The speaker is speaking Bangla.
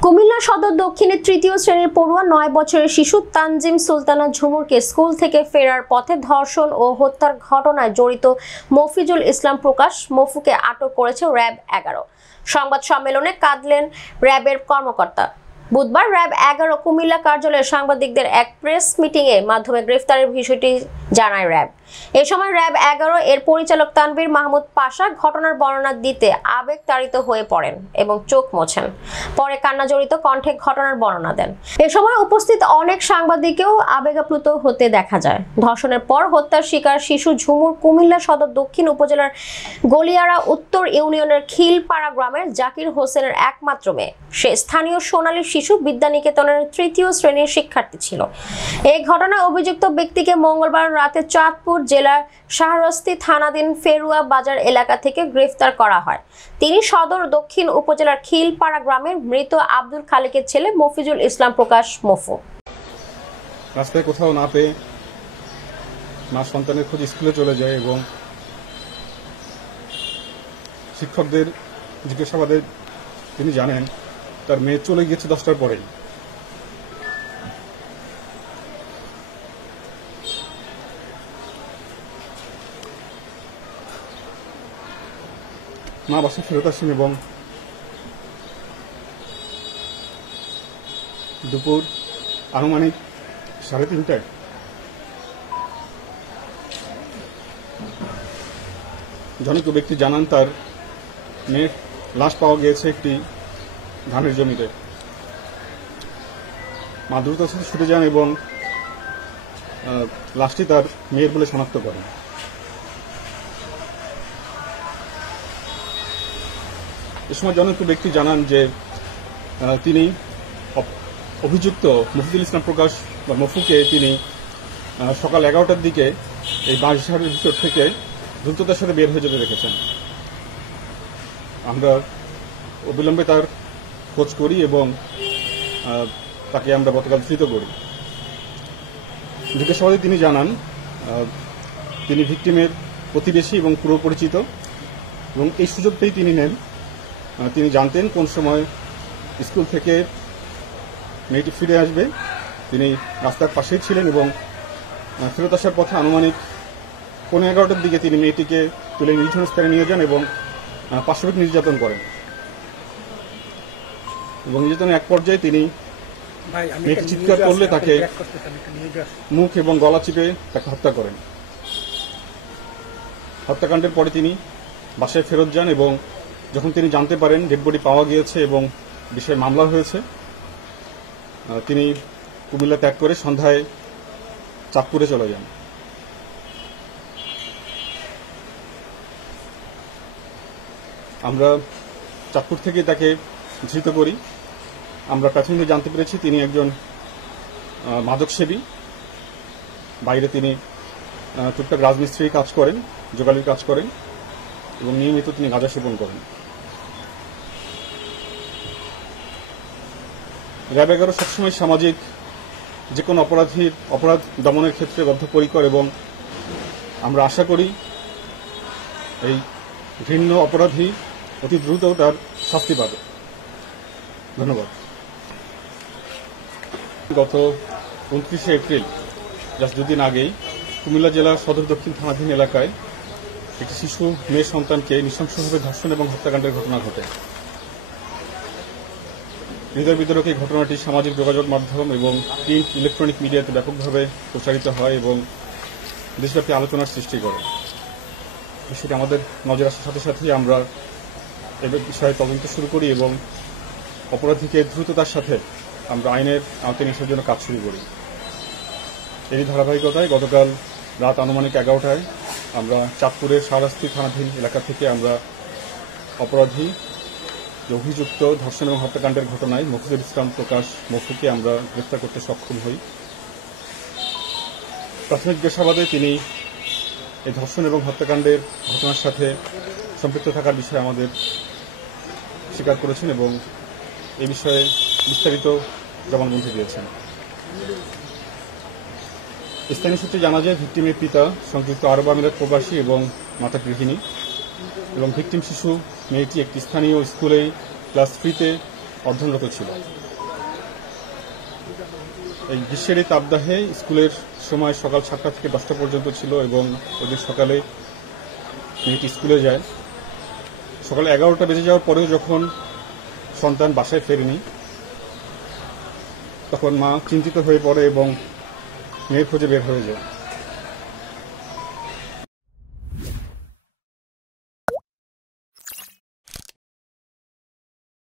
কুমিল্লা সদর দক্ষিণের তৃতীয় শ্রেণীর পড়ুয়া ৯ বছরের শিশু তানজিম সুলতানা ঝুমুরকে স্কুল থেকে ফেরার পথে ধর্ষণ ও হত্যার ঘটনায় জড়িত মফিজুল ইসলাম প্রকাশ মফুকে আটক করেছে র্যাব ১১। সংবাদ সম্মেলনে কাঁদলেন র্যাবের কর্মকর্তা। বুধবার র্যাব ১১ কুমিল্লা কার্যালয়ে সাংবাদিকদের এক প্রেস মিটিংয়ের মাধ্যমে গ্রেফতারের বিষয়টি জানায় র্যাব। এ সময় র্যাব ১১ এর পরিচালক তানভীর মাহমুদ পাশা ঘটনার বর্ণনা দিতে আবেগতাড়িত হয়ে পড়েন এবং চোখ মোছেন। পরে কান্নাজড়িত কণ্ঠে ঘটনার বর্ণনা দেন। এ সময় উপস্থিত অনেক সাংবাদিককেও আবেগাপ্লুত হতে দেখা যায়। ধর্ষণের পর হত্যার শিকার শিশু ঝুমুর কুমিল্লা সদর দক্ষিণ উপজেলার গলিয়ারা উত্তর ইউনিয়নের খিলপাড়া গ্রামের জাকির হোসেনের একমাত্র মেয়ে। সে স্থানীয় সোনালী শিশু বিদ্যানিকেতনের তৃতীয় শ্রেণীর শিক্ষার্থী ছিল। এই ঘটনায় অভিযুক্ত ব্যক্তিকে মঙ্গলবার রাতে চাঁদপুর জেলার শাহরাস্তি থানাধীন ফেরুয়া বাজার এলাকা থেকে গ্রেফতার করা হয়। তিনি সদর দক্ষিণ উপজেলার খিলপাড়া গ্রামের মৃত আব্দুল খালেকের ছেলে মফিজুল ইসলাম প্রকাশ মফু। রাস্তায় কোথাও না পেয়ে মা সন্তানের খোঁজ স্কুলে চলে যায় এবং শিক্ষকদের জিজ্ঞাসাবাদে তিনি জানেন তার মেয়ে চলে গিয়েছে 10টার পরেই। মা বাসায় ফেরত আসেন এবং দুপুর আনুমানিক 3:30টায় জনৈক ব্যক্তি জানান তার মেয়ের লাশ পাওয়া গিয়েছে একটি ধানের জমিতে। মা দ্রুততার সাথে ছুটে যান এবং লাশটি তার মেয়ের বলে শনাক্ত করেন। এ সময় জনৈক ব্যক্তি জানান যে তিনি অভিযুক্ত মফিজুল ইসলাম প্রকাশ বা মফুকে তিনি সকাল 11টার দিকে এই বাঁশঝাড়ের ভিতর থেকে দ্রুততার সাথে বের হয়ে যেতে দেখেছেন। আমরা অবিলম্বে তার খোঁজ করি এবং তাকে আমরা গতকাল ধৃত করি। জিজ্ঞাসাবাদে তিনি জানান তিনি ভিকটিমের প্রতিবেশী এবং পুরো পরিচিত এবং এই সুযোগটাই তিনি নেন। তিনি জানতেন কোন সময় স্কুল থেকে মেয়েটি ফিরে আসবে। তিনি রাস্তার পাশেই ছিলেন এবং ফেরত আসার পথে আনুমানিক 11:15টার দিকে তিনি মেয়েটিকে তুলে নির্জন স্থানে নিয়ে যান এবং পাশবিক নির্যাতন করেন এবং নির্যাতনের এক পর্যায়ে তিনি মেয়েটি চিৎকার করলে তাকে মুখ এবং গলা চিপে তাকে হত্যা করেন। হত্যাকাণ্ডের পরে তিনি বাসায় ফেরত যান এবং যখন তিনি জানতে পারেন ডেড বডি পাওয়া গিয়েছে এবং বিষয়ে মামলা হয়েছে, তিনি কুমিল্লা ত্যাগ করে সন্ধ্যায় চাঁদপুরে চলে যান। আমরা চাঁদপুর থেকে তাকে ধৃত করি। আমরা প্রাথমিকভাবে জানতে পেরেছি তিনি একজন মাদকসেবী। বাইরে তিনি টুকটাক রাজমিস্ত্রি কাজ করেন, যোগালির কাজ করেন এবং নিয়মিত তিনি গাঁজা সেবন করেন। র্যাব ১১ সবসময় সামাজিক যে কোনো অপরাধ দমনের ক্ষেত্রে বদ্ধপরিকর এবং আমরা আশা করি এই ঘৃণ্য অপরাধী অতি দ্রুত তার শাস্তি পাবে। ধন্যবাদ। গত 29শে এপ্রিল জাস্ট দুদিন আগেই কুমিল্লা জেলার সদর দক্ষিণ থানাধীন এলাকায় একটি শিশু মেয়ে সন্তানকে নৃশংসভাবে ধর্ষণ এবং হত্যাকাণ্ডের ঘটনা ঘটে। হৃদয় বিদারক এই ঘটনাটি সামাজিক যোগাযোগ মাধ্যম এবং প্রিন্ট ইলেকট্রনিক মিডিয়াতে ব্যাপকভাবে প্রচারিত হয় এবং দেশব্যাপী আলোচনার সৃষ্টি করে। বিষয়টি আমাদের নজর আসার সাথে সাথেই আমরা এ বিষয়ে তদন্ত শুরু করি এবং অপরাধীকে দ্রুততার সাথে আমরা আইনের আওতায় নিয়ে আসার জন্য কাজ শুরু করি। এরই ধারাবাহিকতায় গতকাল রাত আনুমানিক 11টায় আমরা চাঁদপুরের শাহরাস্তি থানাধীন এলাকা থেকে আমরা অপরাধী অভিযুক্ত ধর্ষণ এবং হত্যাকাণ্ডের ঘটনায় মফিজুল ইসলাম প্রকাশ মফুকে আমরা গ্রেফতার করতে সক্ষম হই। প্রাথমিক জিজ্ঞাসাবাদে তিনি এই ধর্ষণ এবং হত্যাকাণ্ডের ঘটনার সাথে সম্পৃক্ত থাকার বিষয়ে আমাদের স্বীকার করেছেন এবং এই বিষয়ে বিস্তারিত জবানবন্দি দিয়েছেন। স্থানীয় সূত্রে জানা যায় ভিকটিমের পিতা সংযুক্ত আরব আমিরাত প্রবাসী এবং মাতা গৃহিণী এবং ভিকটিম শিশু মেয়েটি একটি স্থানীয় স্কুলে ক্লাস 3-তে অধ্যয়নরত ছিল। এই গ্রীষ্মের এই তাপদাহে স্কুলের সময় সকাল 7টা থেকে 10টা পর্যন্ত ছিল এবং ওদের সকালে মেয়েটি স্কুলে যায়। সকালে 11টা বেজে যাওয়ার পরেও যখন সন্তান বাসায় ফেরেনি, তখন মা চিন্তিত হয়ে পড়ে এবং মেয়ের খোঁজে বের হয়ে যায়।